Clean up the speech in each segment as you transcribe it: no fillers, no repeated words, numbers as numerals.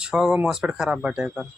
छः गो मॉसपेट खराब बाटे एकर।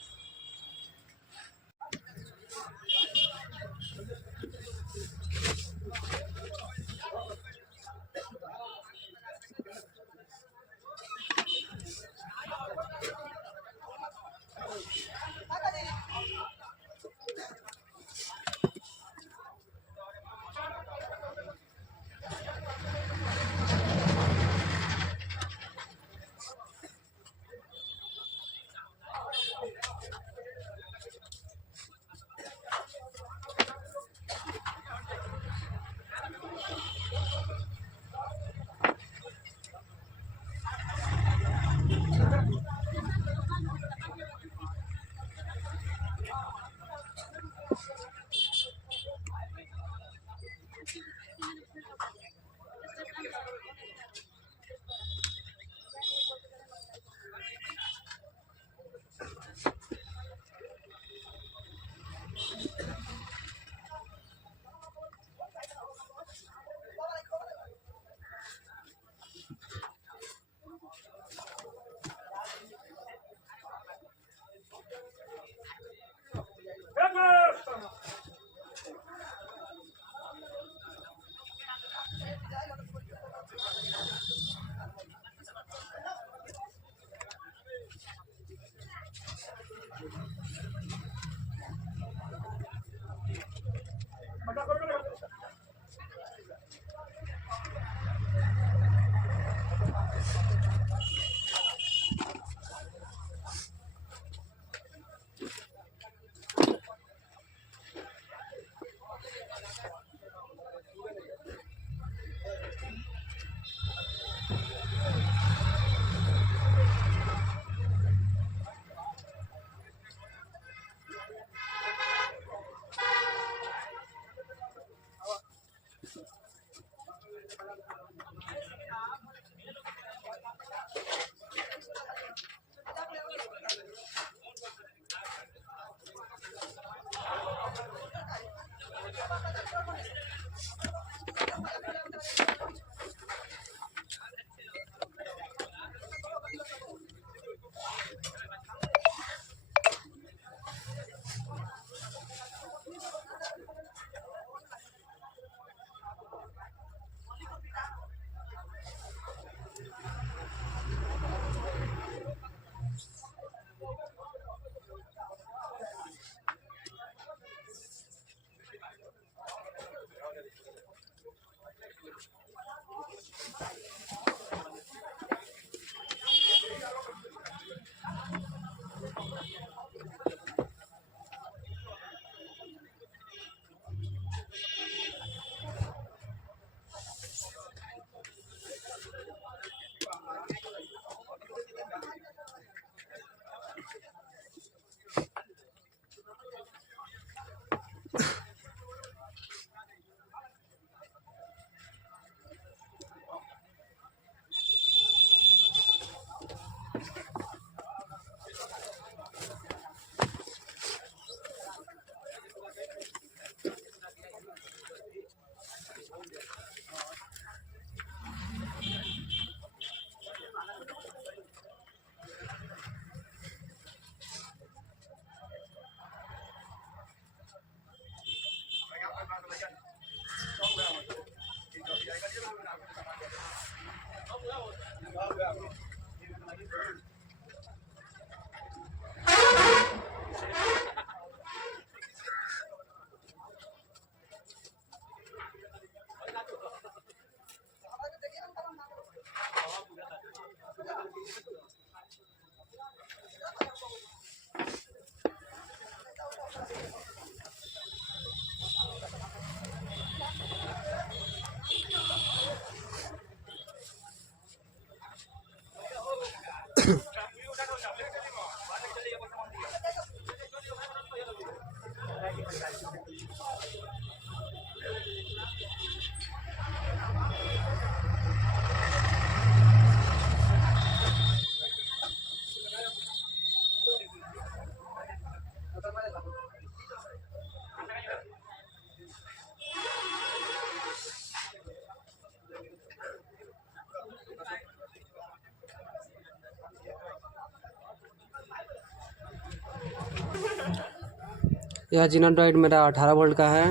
यह जीनोडाइड मेरा 18 वोल्ट का है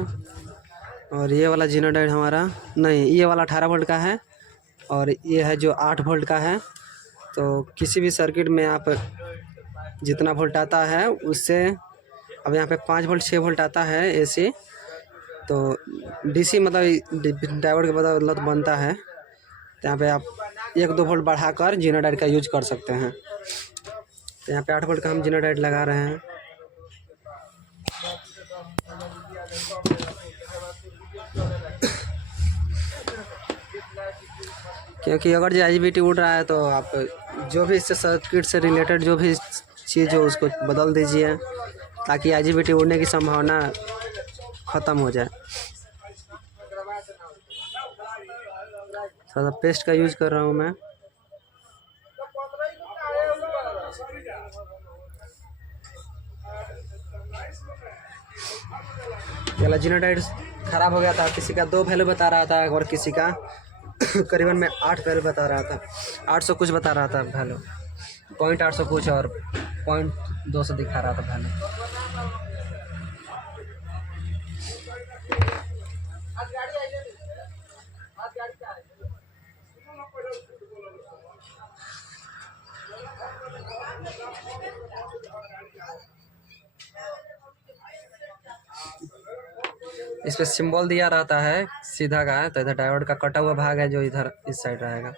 और ये वाला जीनोडाइड हमारा नहीं, ये वाला 18 वोल्ट का है और ये है जो 8 वोल्ट का है। तो किसी भी सर्किट में आप जितना वोल्ट आता है उससे, अब यहाँ पे 5 वोल्ट 6 वोल्ट आता है एसी, तो डीसी मतलब डायोड के बदौलत बनता है। तो यहाँ पे आप 1-2 वोल्ट बढ़ाकर जीनोडाइड का यूज कर सकते हैं। तो यहाँ पे 8 वोल्ट का हम जीनोडाइड लगा रहे हैं। क्योंकि अगर जो आईजीबीटी उड़ रहा है तो आप जो भी इससे सर्किट से रिलेटेड जो भी चीज़ हो उसको बदल दीजिए ताकि आईजीबीटी उड़ने की संभावना ख़त्म हो जाए। थोड़ा पेस्ट का यूज कर रहा हूँ मैं। पहला जीनोडाइड ख़राब हो गया था, किसी का 2 वैल्यू बता रहा था और किसी का करीबन में 8 वैल्यू बता रहा था, 800 कुछ बता रहा था वैल्यू, 0.800 कुछ और 0.200 दिखा रहा था वैल्यू। इस पे सिंबल दिया रहता है सीधा का है, तो इधर डायोड का कटा हुआ भाग है जो इधर इस साइड रहेगा।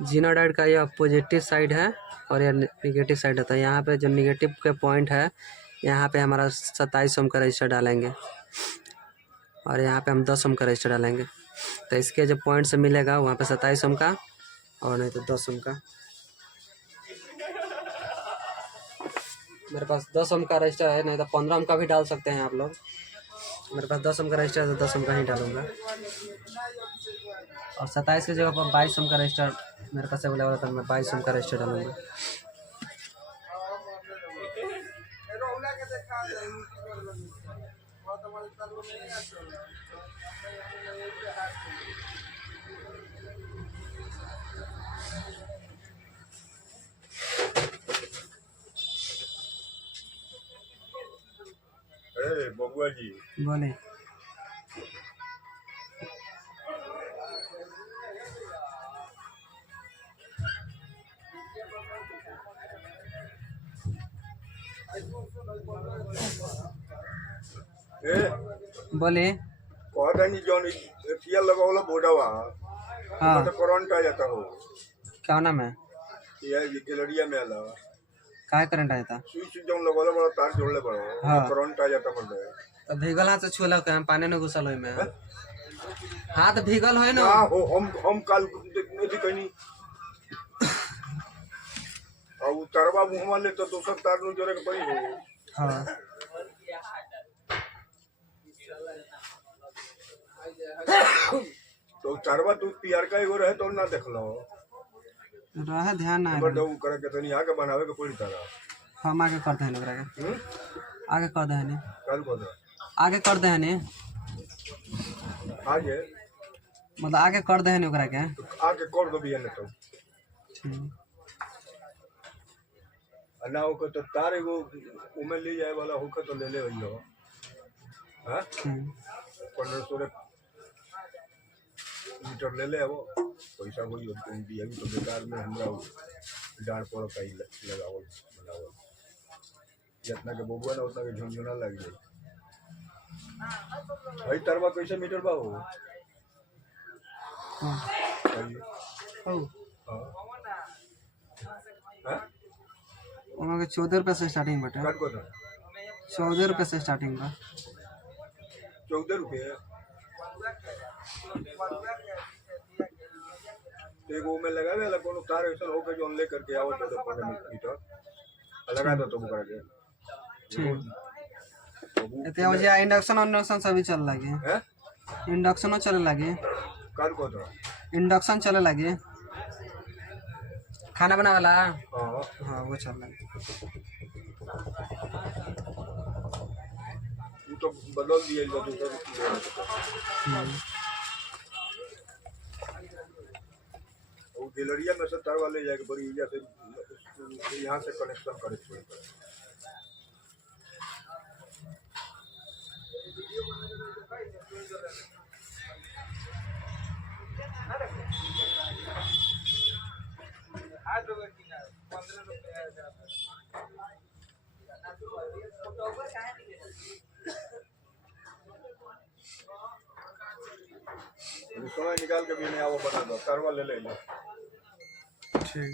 जीनोडाइड का यह पॉजिटिव साइड है और यह निगेटिव साइड होता है। यहाँ पे जो निगेटिव के पॉइंट है यहाँ पे हमारा 27 ओम का रजिस्टर डालेंगे और यहाँ पे हम 10 ओम का रजिस्टर डालेंगे। तो इसके जो पॉइंट से मिलेगा वहाँ पे 27 ओम का और नहीं तो 10 ओम का। मेरे पास 10 ओम का रजिस्टर है, नहीं तो 15 ओम का भी डाल सकते हैं आप लोग। मेरे पास 10 ओम का रजिस्टर है तो 10 ओम का ही डालूंगा और 27 की जगह पर 22 ओम का रजिस्टर मेरे पास अवेलेबल है तो मैं 22 ओम का रजिस्टर डालूंगा। बबुआ जी बोले बोले कहता जौन एथिया लगावला बोर्डवा हाँ तो करंट आ जाता हो। क्या नाम है, ये गैलरिया में आला काय करंट आया था? स्विच जौन लगावला बड़ा तार जोड़ले बड़ा हाँ। करंट आ जाता बोल रहे। तो भीगल हाथ से छूला के हम पानी में घुसल होई में हाथ भीगल है ना। हां हो हम काल देखने कहीं और तरवा मुंह ले तो दोसर तार नु जोरे के पड़ी हो। हाँ तो चारवा तू पीआर का एगो रहे तो ना देख लो रहे ध्यान ना नंबर दो करे के तनी आके बनावे के पूरी तरह हम आगे करते हैं ओकरा के आगे कर दे हनी कल को दो आगे कर दे हनी आगे मतलब आगे कर दे हनी ओकरा के आके कर दो बिया ने तो ठीक ना होके तो तार एगो उमे ले जाए वाला होके तो ले ले हो हां 1500 मीटर ले ले वो पैसा कोई दिया भी तो बेकार में हमरा डार पर कई लगावल बनावल जितना के बबुआ ना उतना के झुनझुना लग जाए भाई तरवा कैसे मीटर बा हो हां हां ओमा के 14 रुपए से स्टार्टिंग बटे काट को 14 रुपए से स्टार्टिंग बा 14 रुपए एगो में लगावे वाला कोनो तार ऐसा हो के जो ले करके आवो 14 मीटर लगा दो तो बुकरा के ठीक एते हो जे इंडक्शन सभी चल लागे हैं इंडक्शनो चले लागे काट को तो इंडक्शन चले लागे खाना बना वाला हां हाँ वो चल रहा है वो तो बदल दिया जो दूसरा वो गैलरिया में से तार वाले जाके बड़ी इजा से यहाँ से कनेक्शन करे छोड़ समय निकाल के भी नहीं आवो बना दो तारवा ले ले लो ठीक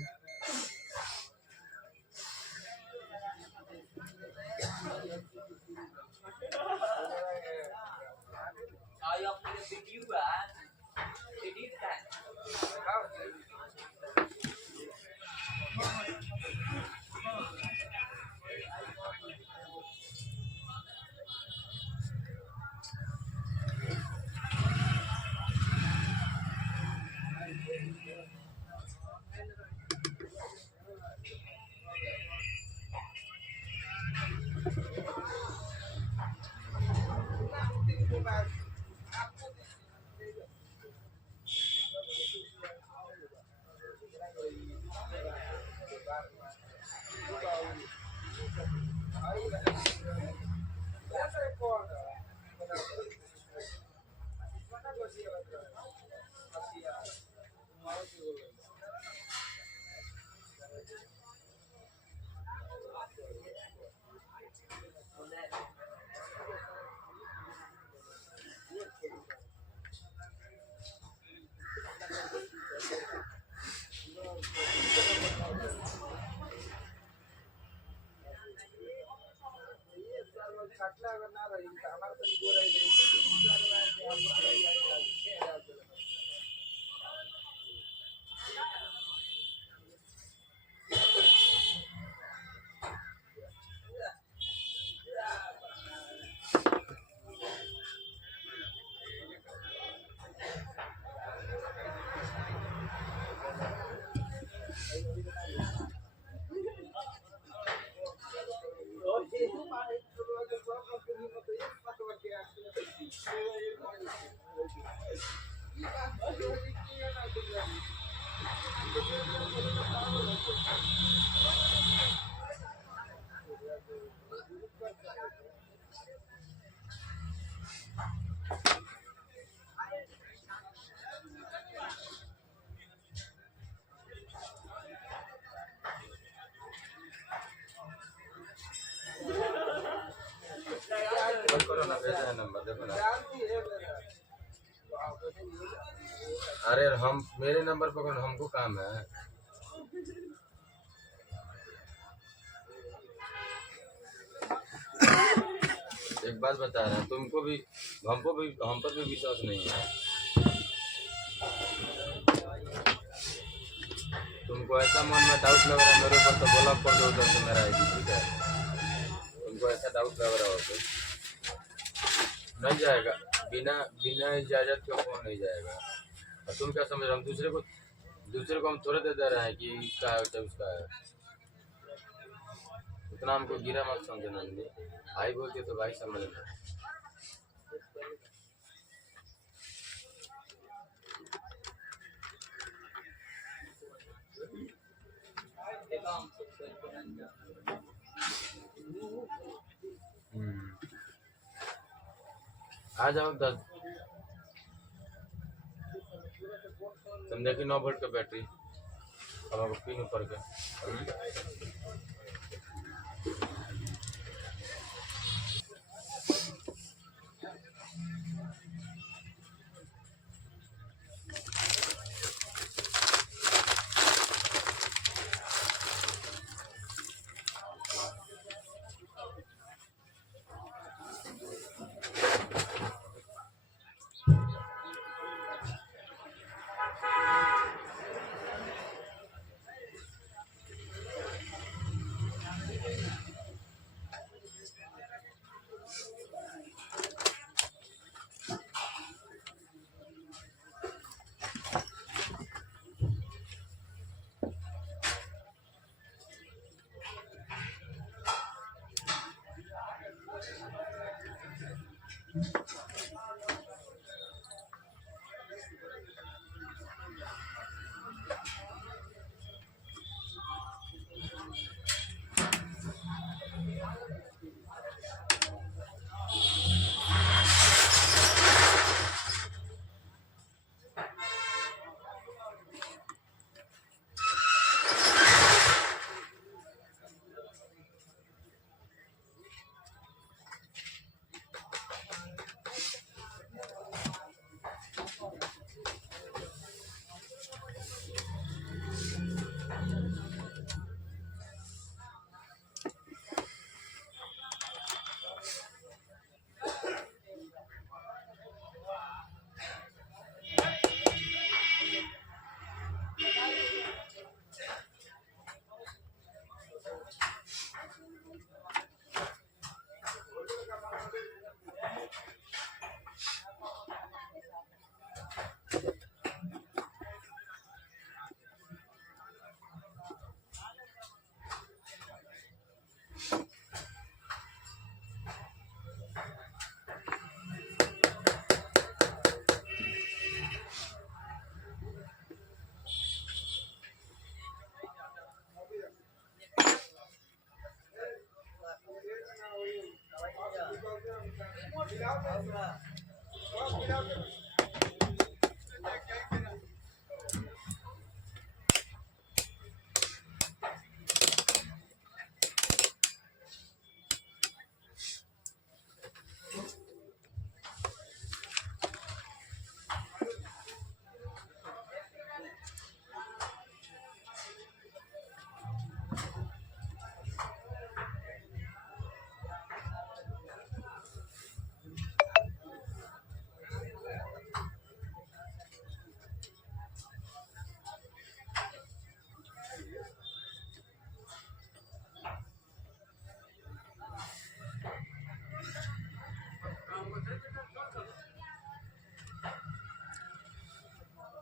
नंबर देखो ना। अरे हम मेरे नंबर पर हमको काम है। एक बात बता रहे हैं, तुमको भी हम पर भी विश्वास नहीं है। तुमको ऐसा मन में डाउट लग रहा है मेरे ऊपर तो ब्लॉक कर दो उधर से मेरा आईडी, ठीक है? तुमको ऐसा डाउट लग रहा हो तो नहीं जाएगा। बिना बिना इजाजत के फोन नहीं जाएगा। और तुम क्या समझ रहे हो, हम दूसरे को हम थोड़े दे रहे हैं कि इसका है तो उसका है। उतना हमको गिरा मत समझना, नहीं भाई बोलते तो भाई समझना। आ जाओ 10, तुम देखिए 9 वोल्ट का बैटरी, अब आपको पिन ऊपर के।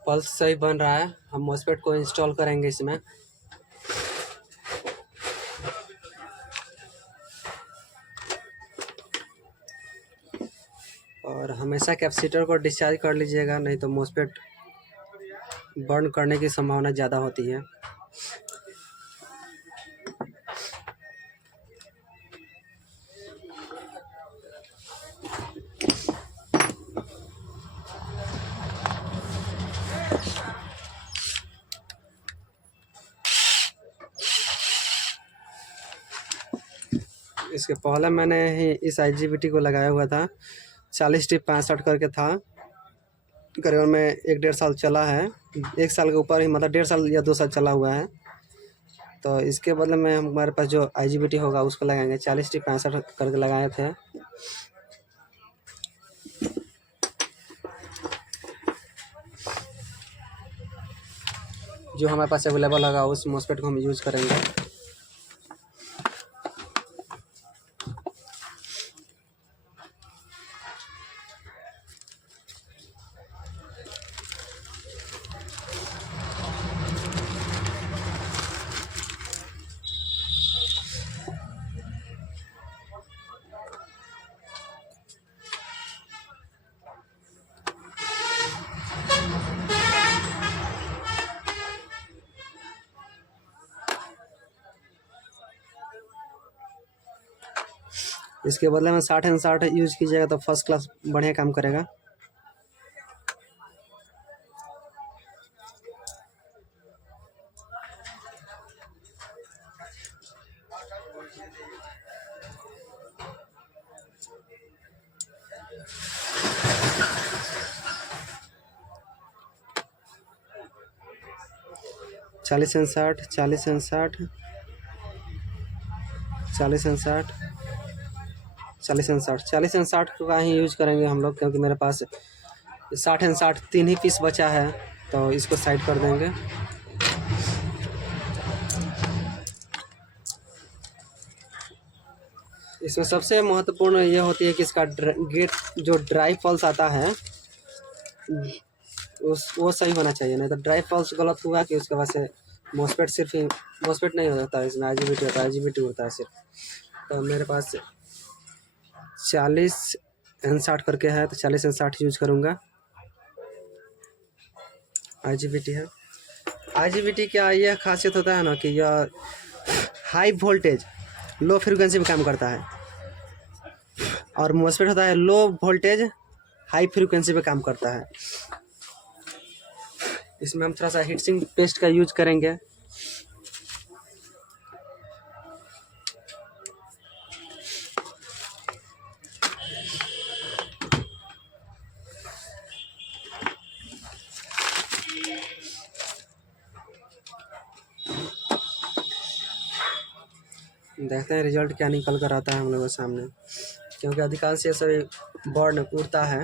पल्स सही बन रहा है। हम मॉसफेट को इंस्टॉल करेंगे इसमें। और हमेशा कैपेसिटर को डिस्चार्ज कर लीजिएगा, नहीं तो मॉसफेट बर्न करने की संभावना ज़्यादा होती है। इसके पहले मैंने ही इस IGBT को लगाया हुआ था, 40T65 करके था। करीबन में 1-1.5 साल चला है, 1 साल के ऊपर ही, मतलब 1.5 साल या 2 साल चला हुआ है। तो इसके बदले में हमारे पास जो IGBT होगा उसको लगाएंगे। 40T65 करके लगाए थे। जो हमारे पास अवेलेबल होगा उस मॉसफेट को हम यूज़ करेंगे। इसके बदले में 60 एंड 60 यूज कीजिएगा तो फर्स्ट क्लास बढ़िया काम करेगा। चालीस and 60, 40 and 60, 40 and 60, 40 and 60, 40 and 60 का ही यूज करेंगे हम लोग, क्योंकि मेरे पास 60 एंड 60 तीन ही पीस बचा है, तो इसको साइड कर देंगे। इसमें सबसे महत्वपूर्ण ये होती है कि इसका गेट जो ड्राई पल्स आता है वो सही होना चाहिए, नहीं तो ड्राई पल्स गलत हुआ कि उसके बाद से मॉसफेट सिर्फ ही मॉसफेट नहीं होता है, इसमें आईजीबीटी होता है, आईजीबीटी होता है सिर्फ। तो मेरे पास 40 एंड 60 करके है, तो 40 एंड 60 यूज करूँगा। आईजीबीटी है। आईजीबीटी क्या यह खासियत होता है ना कि यह हाई वोल्टेज लो फ्रिक्वेंसी में काम करता है, और मॉसफेट होता है लो वोल्टेज हाई फ्रिक्वेंसी पे काम करता है। इसमें हम थोड़ा सा हीट सिंक पेस्ट का यूज करेंगे। देखते हैं रिजल्ट क्या निकल कर आता है हम लोगों के सामने, क्योंकि अधिकांश ये सभी बर्न उड़ता है।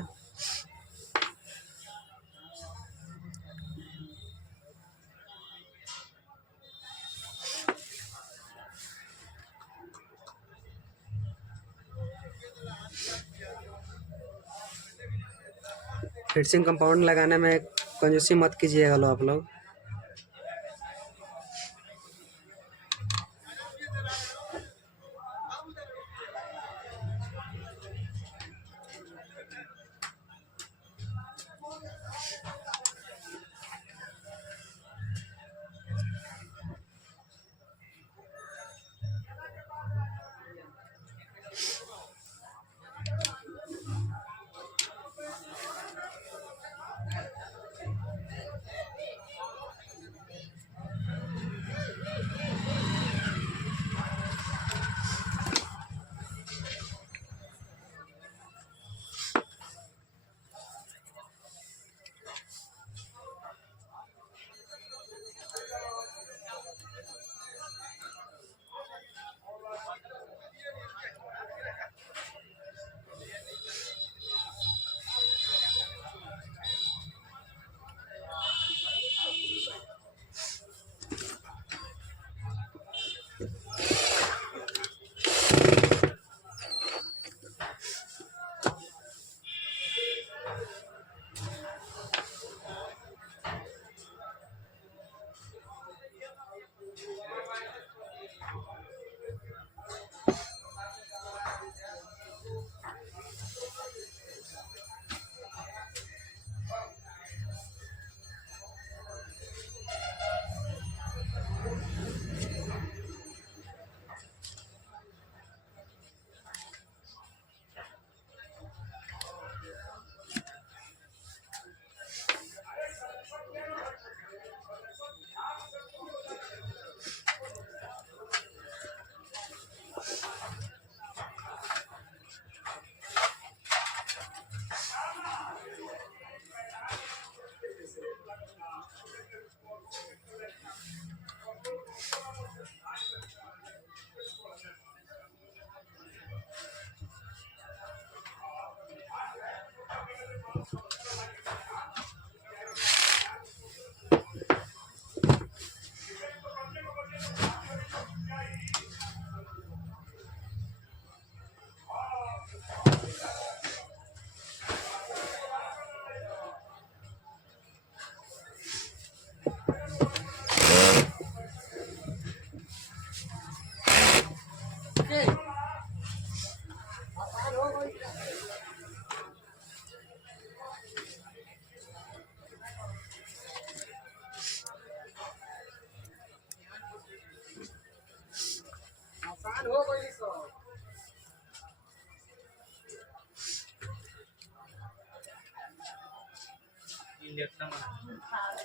हीटसिंक कंपाउंड लगाने में कंजूसी मत कीजिएगा लो आप लोग।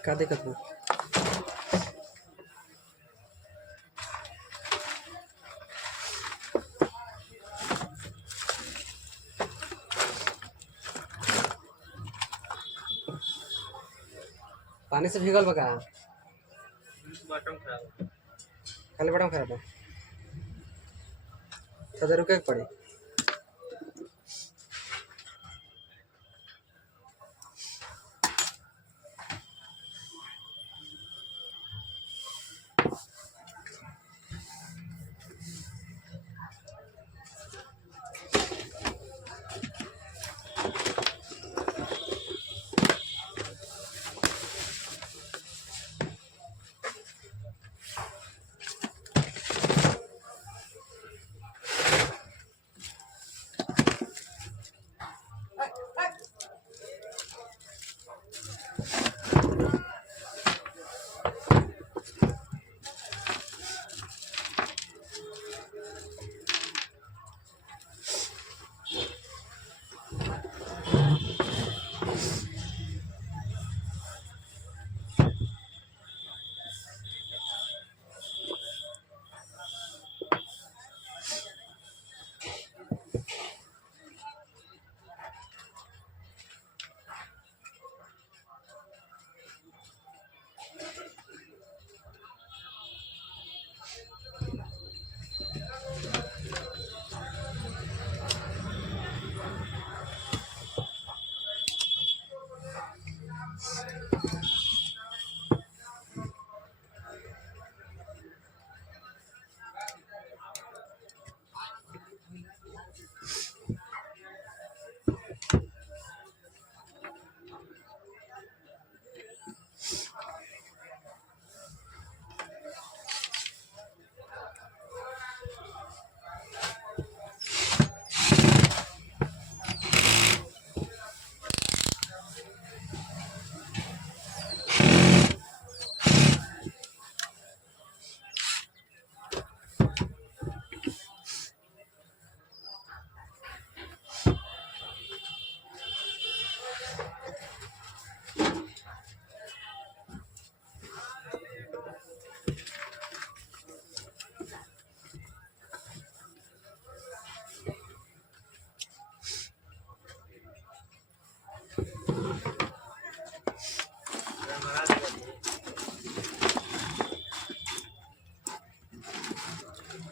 का दिक्कत बा? पानी से भीगल बा का? खाली बटन खराब बा। सदर रुके के पड़ी।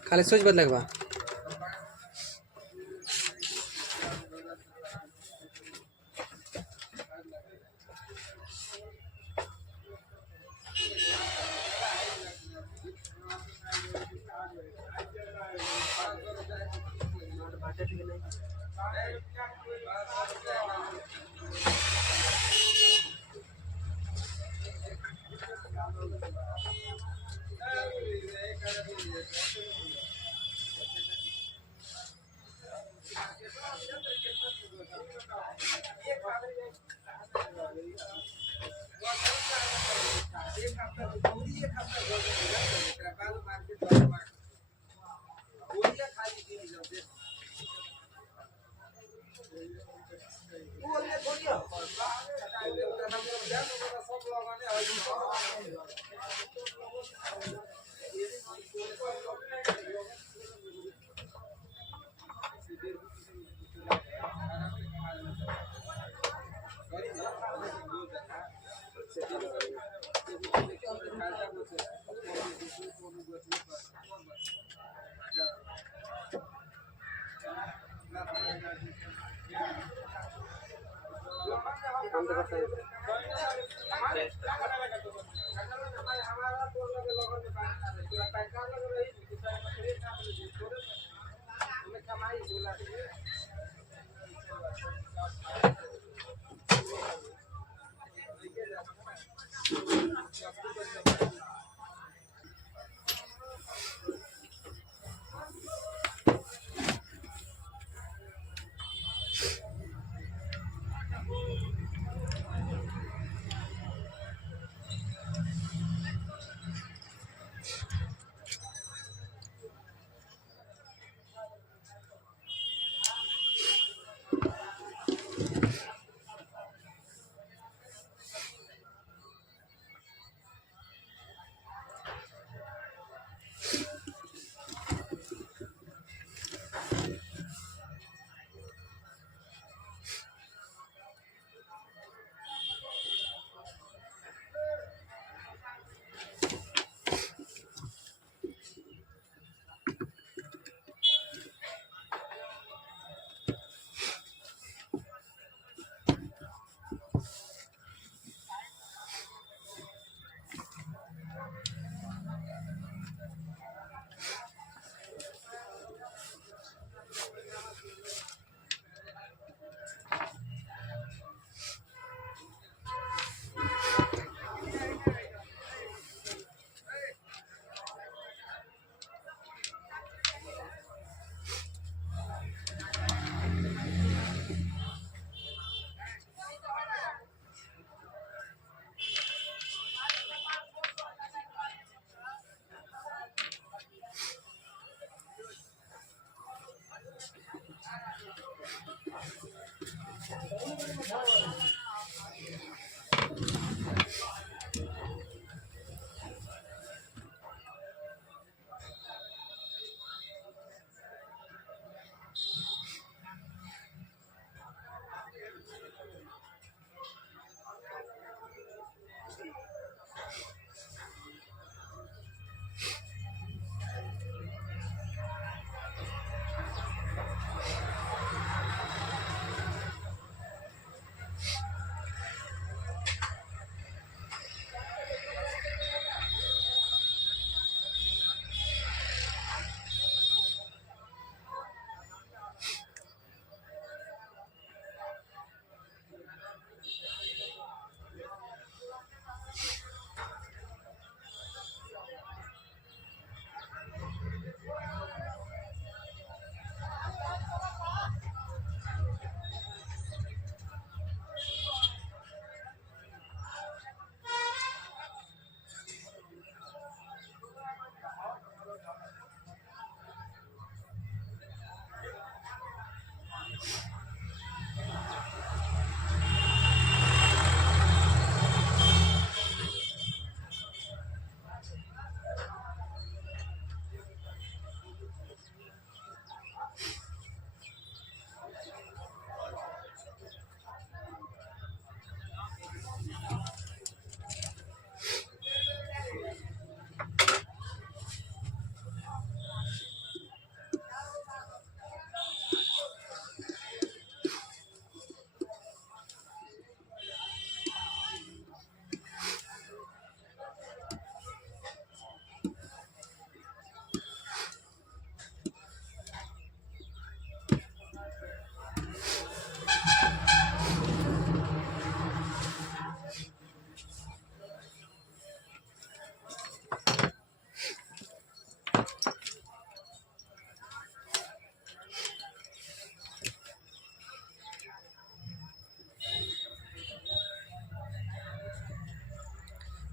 खाली स्विच बदले के बा।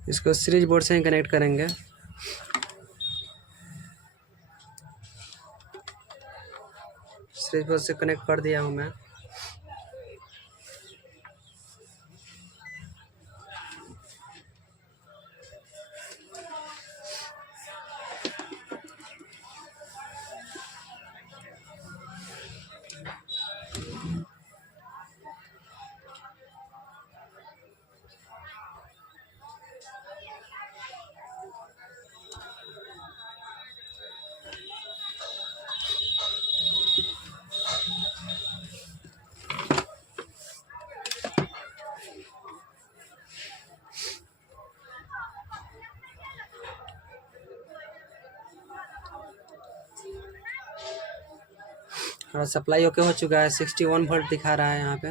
इसको सीरीज बोर्ड से ही कनेक्ट करेंगे। सीरीज बोर्ड से कनेक्ट कर दिया हूँ मैं। और सप्लाई ओके हो चुका है। 61 वोल्ट दिखा रहा है यहाँ पे।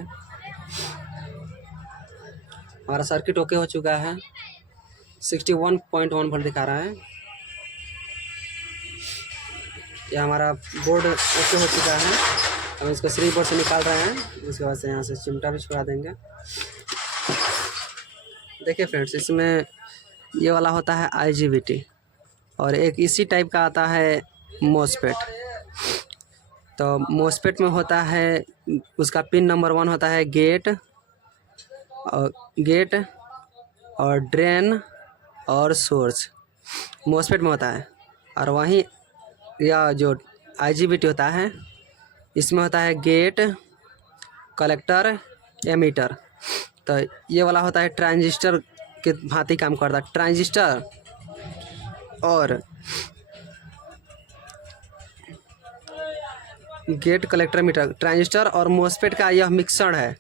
हमारा सर्किट ओके हो चुका है। 61.1 वोल्ट दिखा रहा है। यह हमारा बोर्ड ओके हो चुका है। हम इसको सीरीज बोर्ड से निकाल रहे हैं। इसके बाद से यहाँ से चिमटा भी छुड़ा देंगे। देखिए फ्रेंड्स, इसमें ये वाला होता है IGBT और एक इसी टाइप का आता है मोसपेट। तो मोसपेट में होता है, उसका पिन नंबर 1 होता है गेट और ड्रेन और सोर्स, मोसपेट में होता है। और वहीं यह जो IGBT होता है, इसमें होता है गेट, कलेक्टर, एमीटर। तो ये वाला होता है ट्रांजिस्टर के भांति काम करता है। ट्रांजिस्टर और गेट, कलेक्टर, मीटर, ट्रांजिस्टर और मोसपेट का यह मिक्सर है।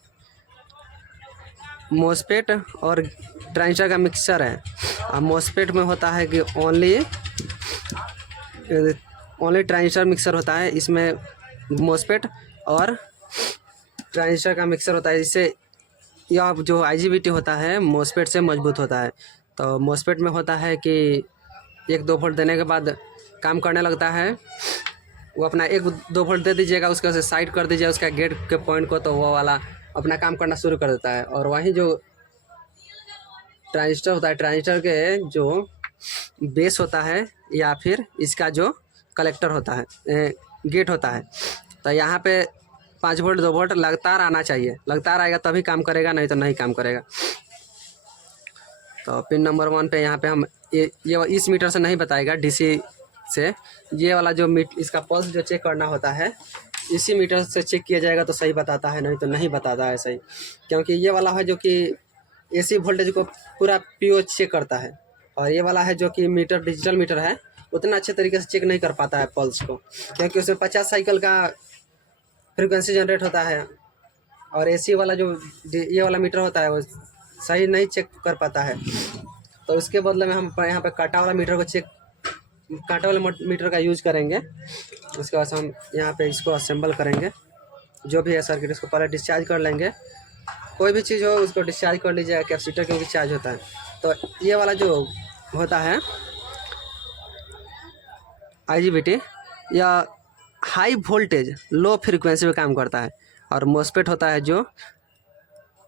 मोसपेट और ट्रांजिस्टर का मिक्सर है। और मोसपेट में होता है कि ओनली ट्रांजिस्टर मिक्सर होता है। इसमें मोसपेट और ट्रांजिस्टर का मिक्सर होता है। इससे यह जो IGBT होता है मोसपेट से मजबूत होता है। तो मोसपेट में होता है कि 1-2 वोल्ट देने के बाद काम करने लगता है। वो अपना 1-2 वोल्ट दे दीजिएगा, उसके बाद साइड कर दीजिए उसका गेट के पॉइंट को, तो वो वाला अपना काम करना शुरू कर देता है। और वहीं जो ट्रांजिस्टर होता है, ट्रांजिस्टर के जो बेस होता है या फिर इसका जो कलेक्टर होता है, गेट होता है, तो यहाँ पे 5 वोल्ट 2 वोल्ट लगातार आना चाहिए। लगातार आएगा तभी काम करेगा, नहीं तो नहीं काम करेगा। तो पिन नंबर 1 पे यहाँ पे हम ये इस मीटर से नहीं बताएगा, DC से। ये वाला जो इसका पल्स जो चेक करना होता है, इसी मीटर से चेक किया जाएगा तो सही बताता है, नहीं तो नहीं बताता है सही। क्योंकि ये वाला है जो कि AC वोल्टेज को पूरा PO चेक करता है, और ये वाला है जो कि मीटर डिजिटल मीटर है, उतना अच्छे तरीके से चेक नहीं कर पाता है पल्स को, क्योंकि उसमें 50 साइकिल का फ्रीक्वेंसी जनरेट होता है। और AC वाला जो ये वाला मीटर होता है वो सही नहीं चेक कर पाता है। तो उसके बदले में हम यहाँ पे कांटा वाला मीटर को कांटा वाला मीटर का यूज करेंगे। उसके बाद हम यहाँ पे इसको असेंबल करेंगे। जो भी है सर्किट, इसको पहले डिस्चार्ज कर लेंगे। कोई भी चीज़ हो उसको डिस्चार्ज कर लीजिएगा, कैपेसिटर क्योंकि चार्ज होता है। तो ये वाला जो होता है IGBT, या हाई वोल्टेज लो फ्रीक्वेंसी पे काम करता है। और मोसपेट होता है जो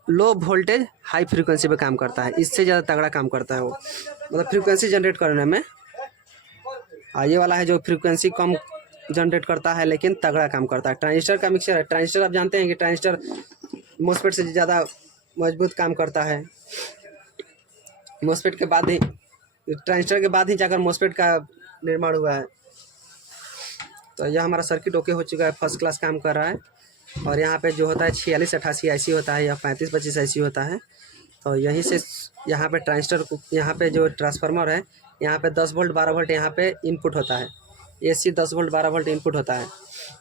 लो वोल्टेज हाई फ्रीक्वेंसी पे काम करता है। इससे ज़्यादा तगड़ा काम करता है वो, मतलब फ्रीक्वेंसी जनरेट करने में। ये वाला है जो फ्रीक्वेंसी कम जनरेट करता है लेकिन तगड़ा काम करता है। ट्रांजिस्टर का मिक्सर है। ट्रांजिस्टर आप जानते हैं कि ट्रांजिस्टर मोसपेट से ज़्यादा मजबूत काम करता है। मोसपेट के बाद ही, ट्रांजिस्टर के बाद ही जाकर मोसपेट का निर्माण हुआ है। तो यह हमारा सर्किट ओके हो चुका है, फर्स्ट क्लास काम कर रहा है। और यहाँ पे जो होता है 4688 IC होता है या 3525 IC होता है। तो यहीं से यहाँ पे ट्रांजिस्टर, यहाँ पे जो ट्रांसफार्मर है, यहाँ पे 10 वोल्ट 12 वोल्ट यहाँ पे इनपुट होता है। AC 10 वोल्ट 12 वोल्ट इनपुट होता है।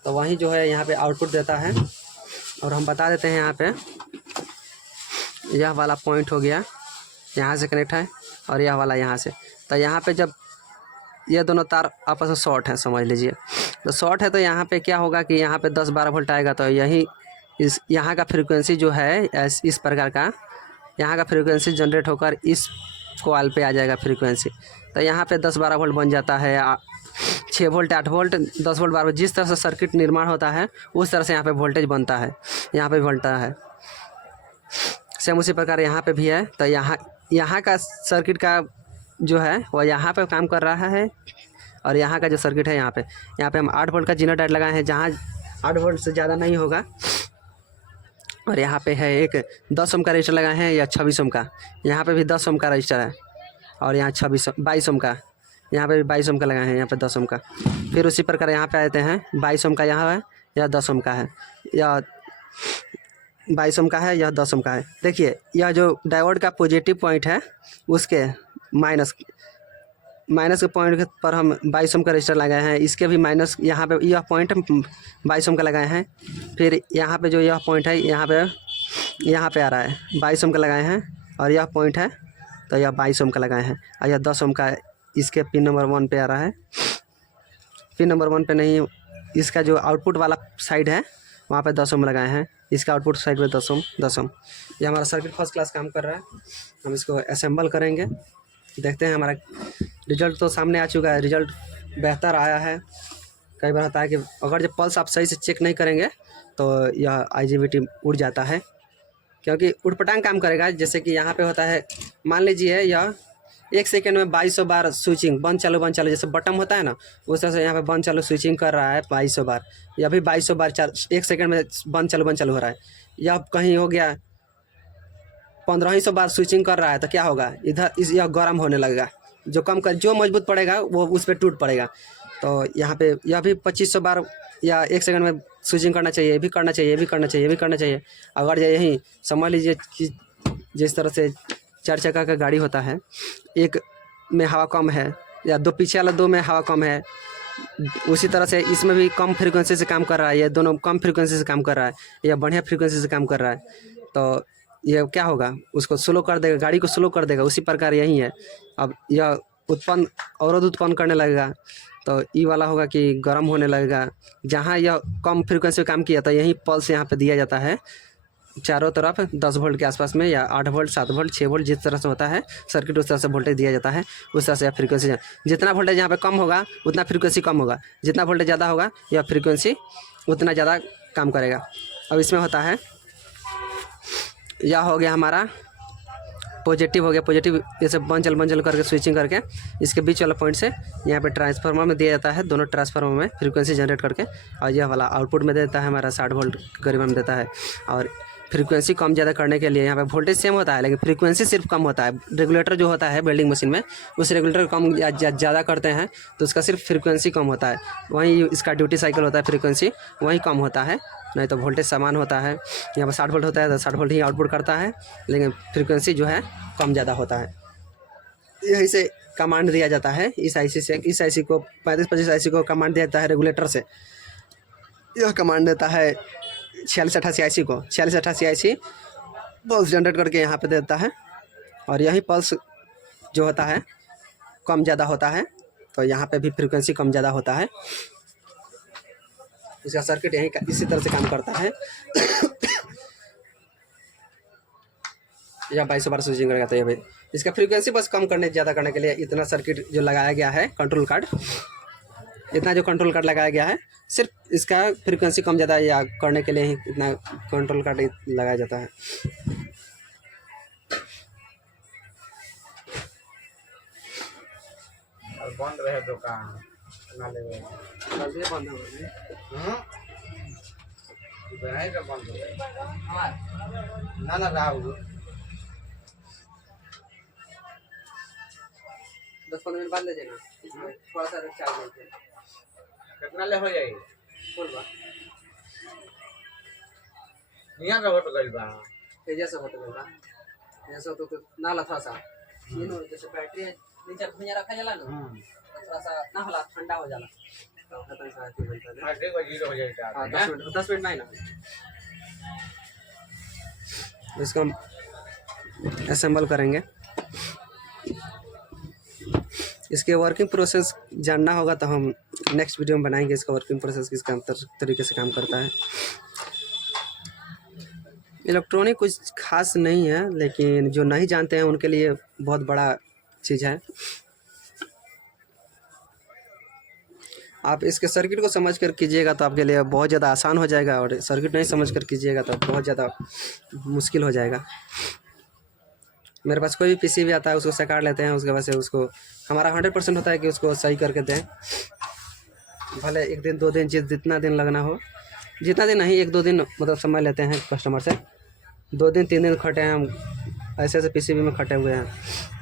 तो वहीं जो है यहाँ पे आउटपुट देता है। और हम बता देते हैं यहाँ पे यह वाला पॉइंट हो गया, यहाँ से कनेक्ट है, और यह वाला यहाँ से। तो यहाँ पे जब ये दोनों तार आपस में शॉर्ट है, समझ लीजिए, तो शॉर्ट है, तो यहाँ पे क्या होगा कि यहाँ पे 10-12 वोल्ट आएगा। तो यही यहाँ का फ्रीक्वेंसी जो है इस प्रकार का, यहाँ का फ्रीक्वेंसी जनरेट होकर इस कॉइल पे आ जाएगा फ्रीक्वेंसी। तो यहाँ पे 10-12 वोल्ट बन जाता है, 6 वोल्ट 8 वोल्ट 10 वोल्ट 12 वोल्ट। जिस तरह से सर्किट निर्माण होता है उस तरह से यहाँ पे वोल्टेज बनता है, यहाँ पे बनता है। सेम उसी प्रकार यहाँ पे भी है। तो यहाँ यहाँ का सर्किट का जो है वो यहाँ पे काम कर रहा है, और यहाँ का जो सर्किट है यहाँ पे हम 8 वोल्ट का जीरो डायोड लगाए हैं जहाँ 8 वोल्ट से ज़्यादा नहीं होगा। और यहाँ पे है एक 10 ओम का रजिस्टर लगाए हैं या 26 ओम का, यहाँ पे भी 10 ओम का रजिस्टर है, और यहाँ 22 ओम का, यहाँ पे भी 22 ओम का लगाए हैं, यहाँ पे 10 ओम का। फिर उसी प्रकार यहाँ पे आते हैं 22 ओम का यहाँ है या 10 ओम का है, या 22 ओम का है या 10 ओम का है। देखिए यह जो डायोड का पॉजिटिव पॉइंट है उसके माइनस के पॉइंट पर हम 22 ओम का रजिस्टर लगाए हैं, इसके भी माइनस यहाँ पे यह पॉइंट 22 ओम का लगाए हैं। फिर यहाँ पे जो यह पॉइंट है यहाँ पे आ रहा है 22 ओम का लगाए हैं, और यह पॉइंट है तो यह 22 ओम का लगाए हैं, और यह 10 ओम का इसके पिन नंबर 1 पे आ रहा है। पिन नंबर 1 पे नहीं, इसका जो आउटपुट वाला साइड है वहाँ पे 10 ओम लगाए हैं, इसका आउटपुट साइड पे 10 ओम। ये हमारा सर्किट फर्स्ट क्लास काम कर रहा है। हम इसको असेंबल करेंगे, देखते हैं। हमारा रिजल्ट तो सामने आ चुका है, रिजल्ट बेहतर आया है। कई बार होता है कि अगर जब पल्स आप सही से चेक नहीं करेंगे तो यह IGBT उड़ जाता है, क्योंकि उटपटांग काम करेगा। जैसे कि यहाँ पे होता है, मान लीजिए यह 1 सेकेंड में 2200 बार स्विचिंग बंद चालू जैसे बटन होता है ना, उस तरह से यहाँ पे बंद चालू स्विचिंग कर रहा है 2200 बार, या भी 2200 बार 1 सेकेंड में बंद चालू हो रहा है। या कहीं हो गया 1500 बार स्विचिंग कर रहा है तो क्या होगा, इधर यह गर्म होने लगेगा। जो मजबूत पड़ेगा वो उस पर टूट पड़ेगा। तो यहाँ पे यह भी 2500 बार या 1 सेकंड में स्विचिंग करना चाहिए, ये भी करना चाहिए। अगर यही समझ लीजिए कि जिस तरह से 4 चक्का का गाड़ी होता है, एक में हवा कम है या पीछे वाला 2 में हवा कम है, उसी तरह से इसमें भी कम फ्रीक्वेंसी से काम कर रहा है। ये दोनों कम फ्रीक्वेंसी से काम कर रहा है या बढ़िया फ्रीक्वेंसी से काम कर रहा है, तो यह क्या होगा, उसको स्लो कर देगा, गाड़ी को स्लो कर देगा। उसी प्रकार यही है, अब यह अवरोध उत्पन्न करने लगेगा, तो ई वाला होगा कि गर्म होने लगेगा। जहाँ यह कम फ्रीक्वेंसी में काम किया था यही पल्स यहाँ पे दिया जाता है चारों तरफ 10 वोल्ट के आसपास में, या 8 वोल्ट 7 वोल्ट 6 वोल्ट, जिस तरह से होता है सर्किट उस तरह से वोल्टेज दिया जाता है। उस तरह से फ्रीक्वेंसी, जितना वोल्टेज यहाँ पे कम होगा उतना फ्रीक्वेंसी कम होगा, जितना वोल्टेज ज़्यादा होगा यह फ्रीक्वेंसी उतना ज़्यादा काम करेगा। अब इसमें होता है, यह हो गया हमारा पॉजिटिव हो गया, पॉजिटिव जैसे बंचल करके स्विचिंग करके इसके बीच वाला पॉइंट से यहाँ पे ट्रांसफार्मर में दिया जाता है, दोनों ट्रांसफार्मर में फ्रीक्वेंसी जनरेट करके, और यह वाला आउटपुट में देता है हमारा 60 वोल्ट करीब में देता है। और फ्रीक्वेंसी कम ज़्यादा करने के लिए यहाँ पे वोल्टेज सेम होता है लेकिन फ्रीक्वेंसी सिर्फ कम होता है। रेगुलेटर जो होता है वेल्डिंग मशीन में, उस रेगुलेटर कम या ज़्यादा करते हैं तो उसका सिर्फ फ्रीक्वेंसी कम होता है, वहीं इसका ड्यूटी साइकिल होता है, फ्रीक्वेंसी वहीं कम होता है, नहीं तो वोल्टेज समान होता है। यहाँ पर 60 वोल्ट होता है तो 60 वोल्ट ही आउटपुट करता है, लेकिन फ्रीक्वेंसी जो है कम ज़्यादा होता है। यही से कमांड दिया जाता है इस IC से, इस IC को 3525 IC को कमांड दिया जाता है रेगुलेटर से। यह कमांड देता है 4688 IC को, 4688 IC पल्स जनरेट करके यहाँ पे देता है, और यही पल्स जो होता है कम ज़्यादा होता है, तो यहाँ पे भी फ्रीक्वेंसी कम ज़्यादा होता है। इसका सर्किट यही इसी तरह से काम करता है। या 2200 बार स्विचिंग करेगा तो ये भी इसका फ्रीक्वेंसी बस कम करने ज़्यादा करने के लिए इतना सर्किट जो लगाया गया है, कंट्रोल कार्ड, इतना जो कंट्रोल कार्ड लगाया गया है सिर्फ इसका फ्रीक्वेंसी कम ज़्यादा या करने के लिए ही इतना कंट्रोल कार्ड लगाया जाता है। और बंद रहे दुकान ना ले बंद हो गए, बनाए का बंद हो गया ना राहुल 10-15 मिनट बाद ले जाएगा, इसमें थोड़ा सा चार्ज लेते हैं। कितना ले हो जाएगी बोल बा यहाँ का होटल गई बा जैसे होटल का जैसे तो ना लथा सा ये नो, जैसे बैटरी नीचे भुइया रखा जाला ना तो थोड़ा सा ना होला, ठंडा हो जाला तो खत्म सा आती है। हाँ ठीक है, जीरो हो जाएगा। हाँ 10 मिनट में ही ना। इसको हम असेंबल करेंगे। इसके वर्किंग प्रोसेस जानना होगा तो हम नेक्स्ट वीडियो में बनाएंगे, इसका वर्किंग प्रोसेस किस तरीके से काम करता है। इलेक्ट्रॉनिक कुछ खास नहीं है, लेकिन जो नहीं जानते हैं उनके लिए बहुत बड़ा चीज़ है। आप इसके सर्किट को समझ कर कीजिएगा तो आपके लिए बहुत ज़्यादा आसान हो जाएगा, और सर्किट नहीं समझ कर कीजिएगा तो बहुत ज़्यादा मुश्किल हो जाएगा। मेरे पास कोई भी पीसी भी आता है उसको सकार लेते हैं, उसके बाद से उसको हमारा 100% होता है कि उसको सही करके दें। भले 1 दिन 2 दिन जितना दिन लगना हो, जितना दिन नहीं 1-2 दिन मतलब समय लेते हैं कस्टमर से। 2 दिन 3 दिन खटे हैं हम, ऐसे ऐसे पीसीबी में खटे हुए हैं।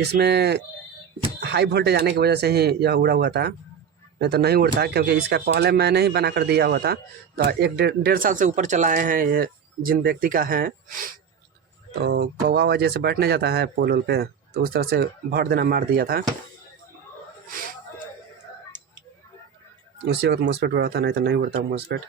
इसमें हाई वोल्टेज आने की वजह से ही यह उड़ा हुआ था, नहीं तो नहीं उड़ता, क्योंकि इसका पहले मैंने ही बना कर दिया हुआ था। तो 1-1.5 साल से ऊपर चलाए हैं ये, जिन व्यक्ति का है। तो कौवा वजह से बैठने जाता है पोल पे, तो उस तरह से भर देना मार दिया था। उसी वक्त मॉस्फेट उड़ा था, नहीं तो नहीं उड़ता मॉस्फेट।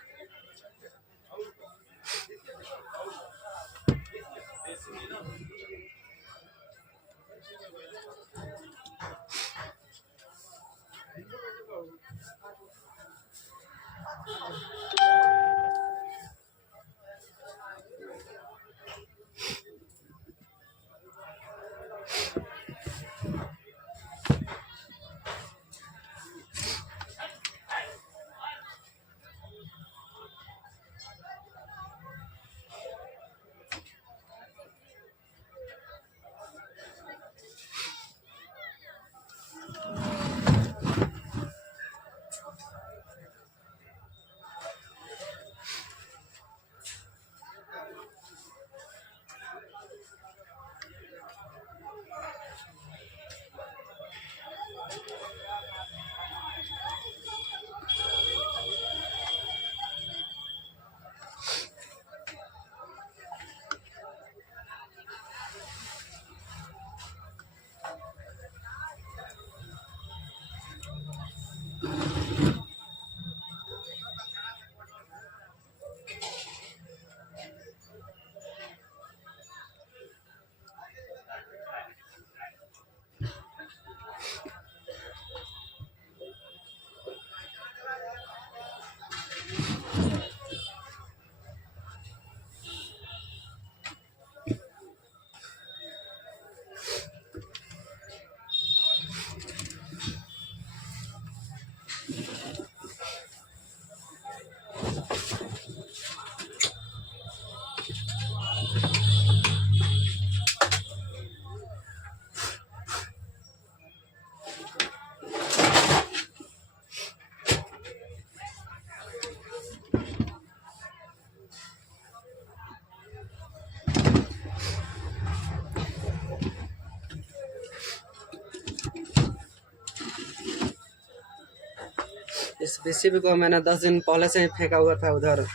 इस पीसीबी को मैंने 10 दिन पहले से ही फेंका हुआ था उधर।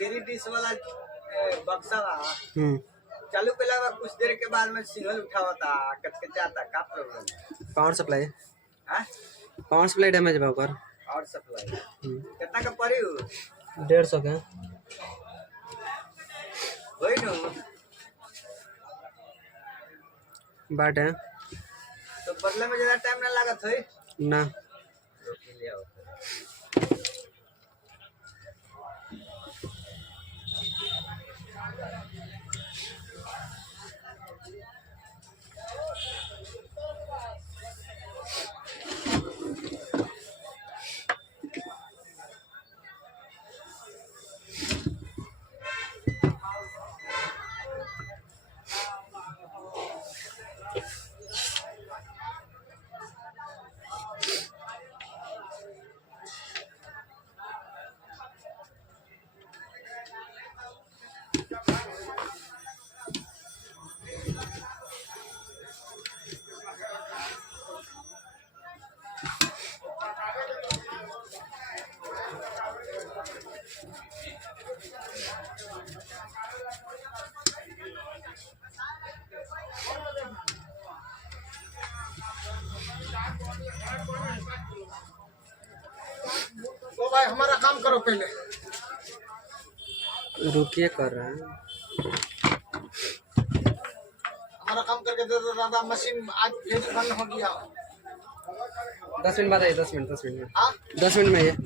फ्री डिश वाला बक्सा बा चालू के बाद कुछ देर के बाद में सिग्नल उठावता कचकचाता का प्रॉब्लम पावर सप्लाई है पावर सप्लाई डैमेज बा ओकर और सप्लाई कितना का पड़ी हो 150 के होई नो बाट है तो बदले में ज्यादा टाइम ना लागत होई ना रोक लिया तो भाई हमारा काम करो पहले। रुकिए कर रहे हैं हमारा काम करके दे दो दादा, मशीन आज फिर बंद हो गया। 10 मिनट बाद आइए 10 मिनट में हाँ 10 मिनट में आइए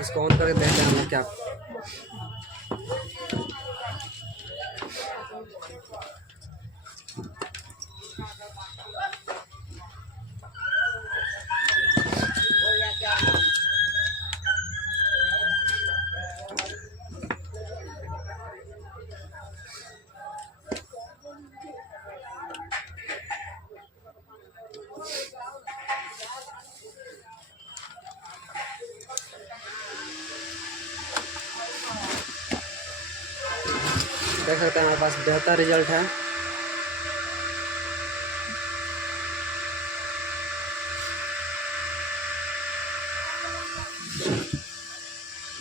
इसको ऑन करके देखते हैं हम लोग क्या देख सकते हैं हमारे पास बेहतर रिजल्ट है।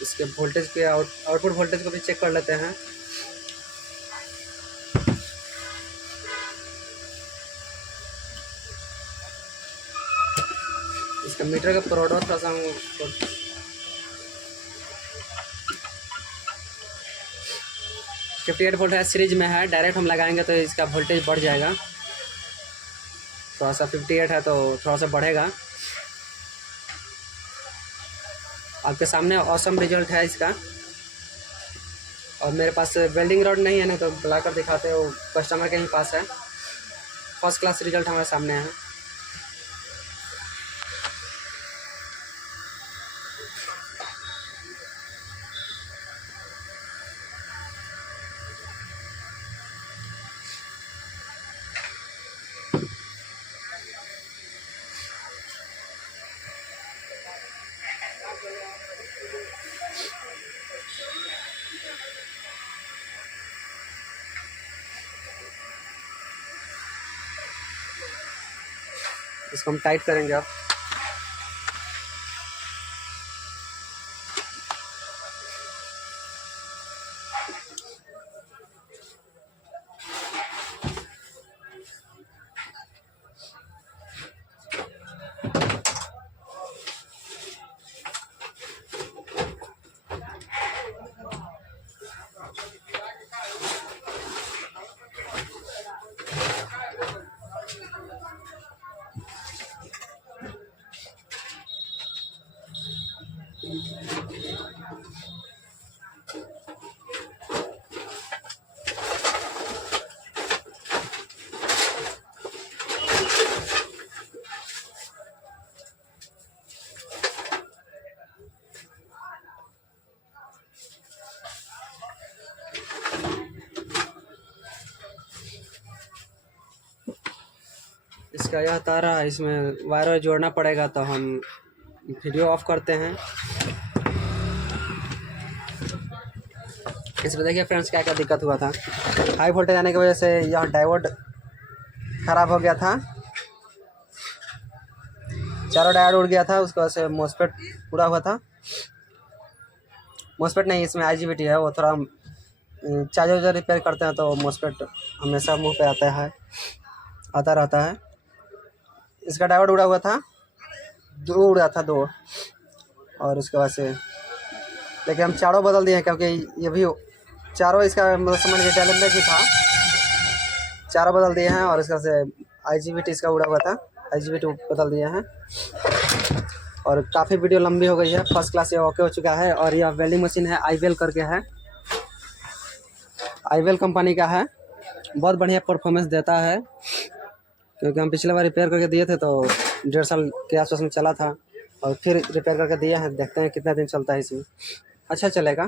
इसके वोल्टेज पे आउटपुट वोल्टेज को भी चेक कर लेते हैं। इसका मीटर का प्रोडक्ट थोड़ा सा 58 वोल्ट है, सीरीज में है। डायरेक्ट हम लगाएंगे तो इसका वोल्टेज बढ़ जाएगा। थोड़ा सा 58 है तो थोड़ा सा बढ़ेगा। आपके सामने ऑसम रिजल्ट है इसका। और मेरे पास वेल्डिंग रॉड नहीं है ना, तो बुलाकर दिखाते हो, कस्टमर के ही पास है। फर्स्ट क्लास रिजल्ट हमारे सामने है। इसको हम टाइट करेंगे अब। इसका यह तार है, इसमें वायर जोड़ना पड़ेगा। तो हम वीडियो ऑफ करते हैं। इसमें देखिए फ्रेंड्स क्या क्या दिक्कत हुआ था। हाई वोल्टेज आने की वजह से यह डायोड खराब हो गया था, चारों डायोड उड़ गया था। उसकी वजह से मॉस्फेट पूरा हुआ था। मॉस्फेट नहीं, इसमें IGBT है। वो थोड़ा चार्जर रिपेयर करते हैं तो मॉस्फेट हमेशा मुंह पे आता रहता है। इसका डायोड उड़ा हुआ था, दो उड़ा था, 2। और उसके बाद से लेकिन हम चारों बदल दिए हैं, क्योंकि ये भी चारों इसका मतलब समझ के डैमेज ही था। चारों बदल दिए हैं। और इसका से IGBT इसका उड़ा हुआ था, IGBT बदल दिए हैं। और काफ़ी वीडियो लंबी हो गई है। फर्स्ट क्लास ये ओके हो चुका है। और यह वेल्डिंग मशीन है, आईवेल करके है, आईवेल कंपनी का है। बहुत बढ़िया परफॉर्मेंस देता है, क्योंकि हम पिछले बार रिपेयर करके दिए थे तो 1.5 साल के आसपास में चला था। और फिर रिपेयर करके दिए हैं, देखते हैं कितना दिन चलता है। इसमें अच्छा चलेगा,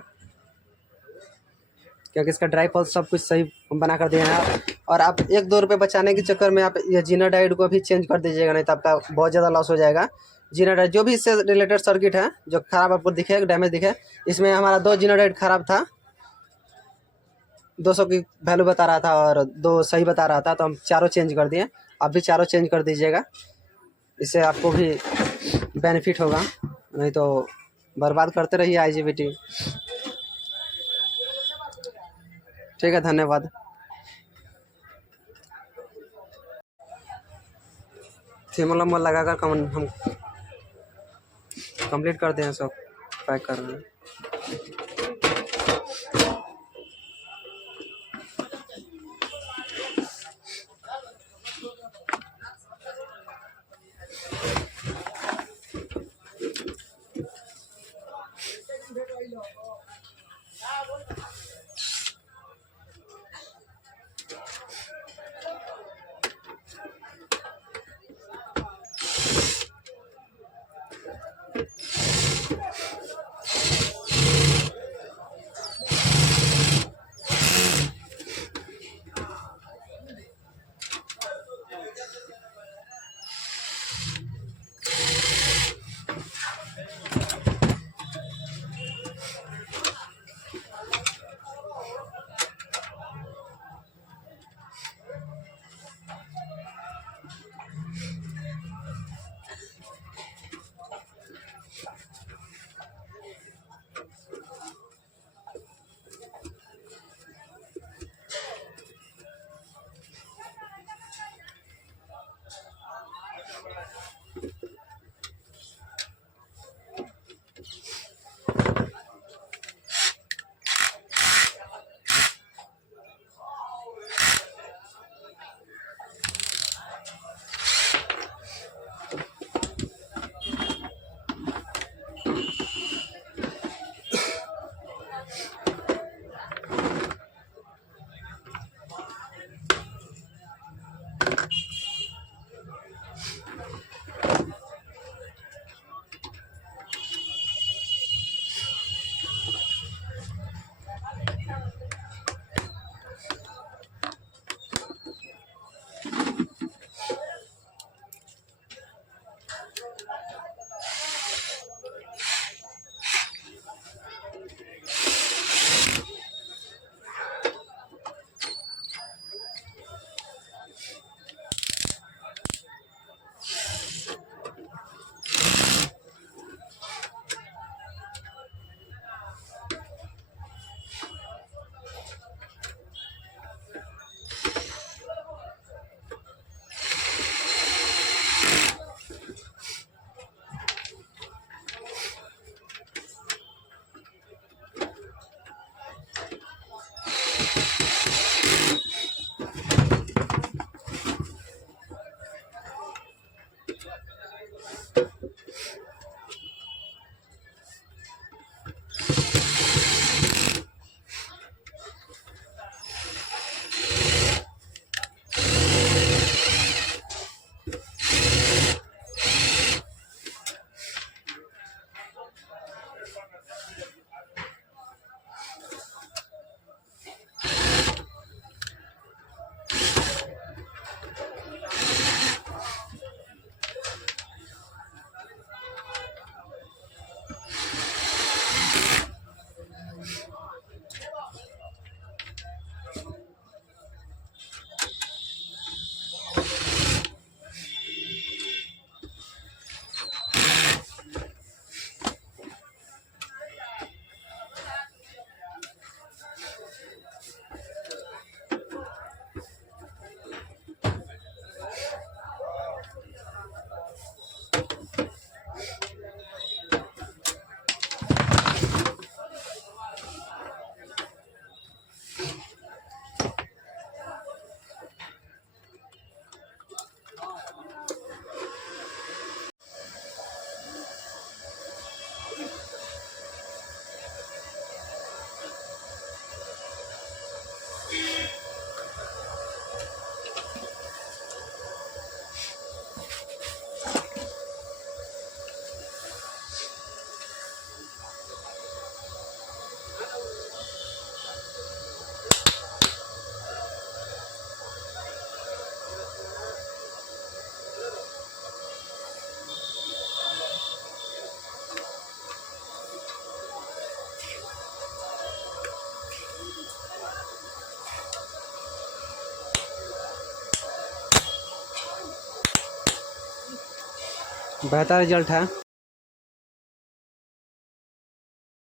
क्योंकि इसका ड्राई पल्स सब कुछ सही बना कर दिए हैं। और आप 1-2 रुपये बचाने के चक्कर में आप ये जीना डायोड को भी चेंज कर दीजिएगा, नहीं तो आपका बहुत ज़्यादा लॉस हो जाएगा। जीना डायोड जो भी इससे रिलेटेड सर्किट है जो ख़राब आपको दिखे, डैमेज दिखे, इसमें हमारा 2 जीना डायोड ख़राब था। 200 की वैल्यू बता रहा था और 2 सही बता रहा था, तो हम चारों चेंज कर दिए। आप भी चारों चेंज कर दीजिएगा, इससे आपको भी बेनिफिट होगा। नहीं तो बर्बाद करते रहिए IGBT। ठीक है, धन्यवाद। थिर्मोलम लगाकर हम कंप्लीट करते हैं, सब पैक कर रहे हैं। बेहतर रिजल्ट है।